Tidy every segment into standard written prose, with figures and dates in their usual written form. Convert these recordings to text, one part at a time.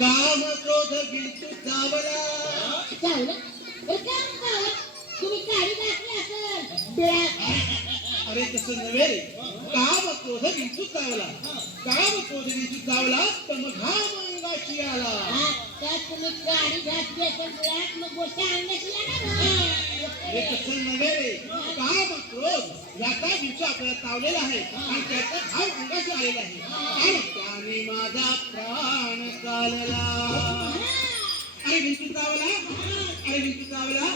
काम क्रोध गिळतो चावला चावला काम चावला तुम्ही काळी घातली असेल अरे तसं नव्हे रे काम क्रोध गिळतो चावला काम क्रोध गिळतो चावला तर मग घाम अंगाशी आला त्यात तुम्ही काळी घातली असेल डोळ्यात मग गोष्ट अंगाशी येणार हे तसं नव्हे रे काम क्रोध याचा दिवशी आपल्याला चावलेला आहे आणि त्याचा घाम अंगाशी आलेला आहे आणि त्याने माझा प्राण चालला अरे गिळतो चावला अरे गिळतो चावला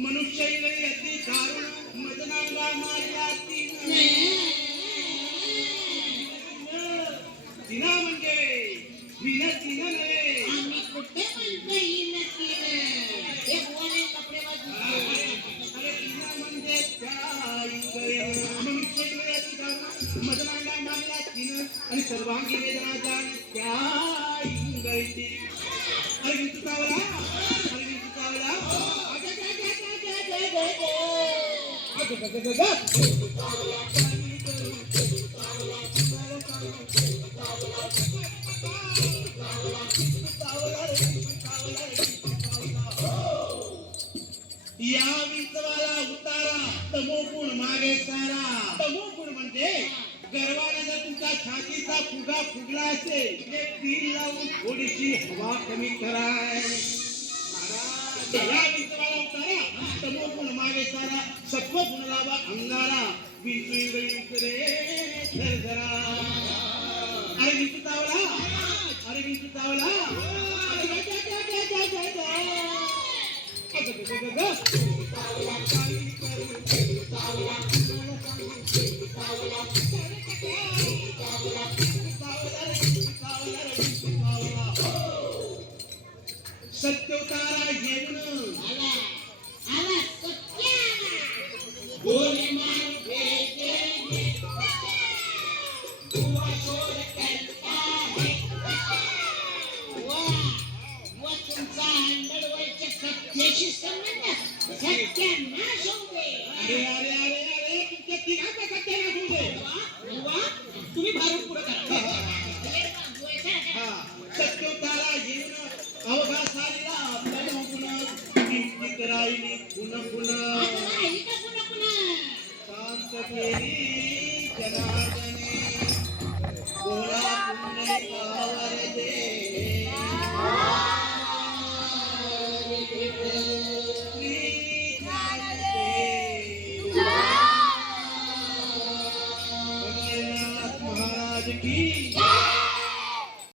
मनुष्य अति दारुण मदनांगा मारला तिना म्हणजे हिन तिन नव्हे आम्ही कुठे म्हणतो ही नक्की हे बोलाय कपडे अरे तिना म्हणजे मनुष्य अति दारुण मदनांगा मारला तिन आणि सर्वांगी वेदना जाण त्या इंगळती अरे विंचू चावला अरे विंचू चावला या विंचवाला उतारा तमोगुण मागे सारा तमोगुण म्हणजे गर्वाने जर तुमच्या छातीचा फुगा फुगला असेल ते तीर लावून थोडीशी हवा कमी कराय या विंचवाला उतारा तमोगुण मागे सारा सत्व गुण लावा अंगारा विंचू रे झरझरा अरे विंचू चावला अरे विंचू चावला सत्योतारा येऊन आला आला सत्या गोली मान भेटे दुआ शोध करता है वा तुमचा अंडरवर्ल्डच्या सत्याशी संबंध सत्यानाश होते अरे अरे अरे अरे तुमच्या तिघांचा सत्यानाश होऊ दे वा तुम्ही भारून पुढे करा सत्योतारा येऊन अवघा सारीला आपल्या गुण किंचित राहिली पुन्हा पुन्हा शांत केली जनार्दने गोळा पुण्य पावर दे